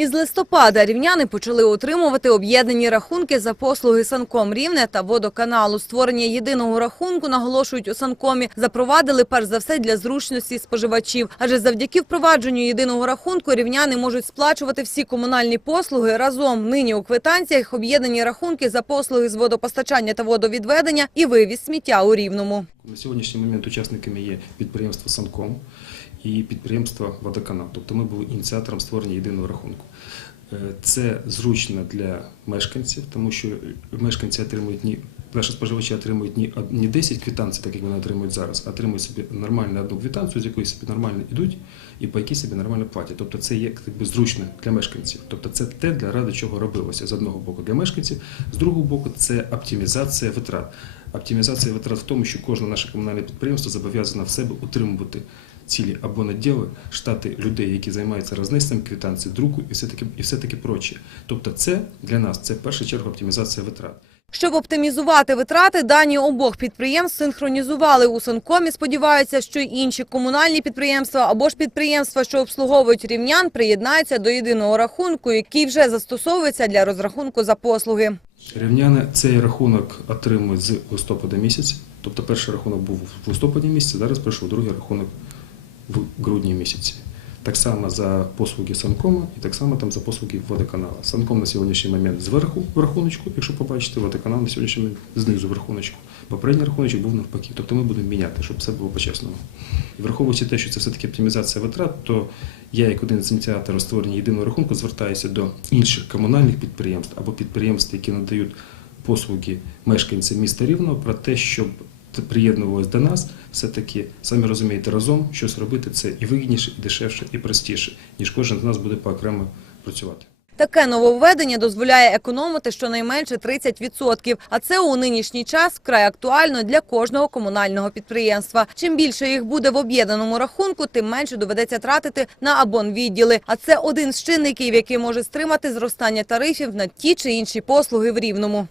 Із листопада рівняни почали отримувати об'єднані рахунки за послуги Санком Рівне та водоканалу. Створення єдиного рахунку, наголошують у Санкомі, запровадили перш за все для зручності споживачів. Адже завдяки впровадженню єдиного рахунку рівняни можуть сплачувати всі комунальні послуги разом. Нині у квитанціях об'єднані рахунки за послуги з водопостачання та водовідведення і вивіз сміття у Рівному. На сьогоднішній момент учасниками є підприємство Санком і підприємство Водоканал. Тобто ми були ініціатором створення єдиного рахунку. Е, Це зручно для мешканців, тому що мешканці отримують наші споживачі отримують ні 10 квитанцій, так як вони отримують зараз, а отримують собі нормальну одну квитанцію, з якої собі нормально йдуть і по якій собі нормально платять. Тобто це є якби зручно для мешканців. Тобто це те, для ради чого робилося з одного боку для мешканців, з другого боку це оптимізація витрат. Оптимізація витрат в тому, що кожне наше комунальне підприємство зобов'язано в себе утримувати цілі або наділи, штати людей, які займаються рознесенням квитанцій, друку і все таки і все таки проче. Тобто, це для нас це в першу чергу оптимізація витрат. Щоб оптимізувати витрати, дані обох підприємств синхронізували у Санкомі. Сподіваються, що й інші комунальні підприємства або ж підприємства, що обслуговують рівнян, приєднаються до єдиного рахунку, який вже застосовується для розрахунку за послуги. Рівняни цей рахунок отримують з листопада місяця. Тобто перший рахунок був в листопаді місяці, зараз прийшов другий рахунок в грудні місяці. Так само за послуги Санкома і так само там за послуги водоканалу. Санком на сьогоднішній момент зверху в рахуночку, якщо побачите, водоканал на сьогоднішній момент знизу в рахуночку. Попередній рахуночок був навпаки. Тобто ми будемо міняти, щоб все було по-чесному. І враховуючи те, що це все-таки оптимізація витрат, то я, як один з ініціаторів створення єдиного рахунку, звертаюся до інших комунальних підприємств або підприємств, які надають послуги мешканцям міста Рівного, про те, щоб приєднувалось до нас, все-таки, самі розумієте, разом щось робити це і вигідніше, і дешевше, і простіше, ніж кожен з нас буде поокремо працювати. Таке нововведення дозволяє економити щонайменше 30%. А це у нинішній час вкрай актуально для кожного комунального підприємства. Чим більше їх буде в об'єднаному рахунку, тим менше доведеться тратити на абонвідділи. А це один з чинників, який може стримати зростання тарифів на ті чи інші послуги в Рівному.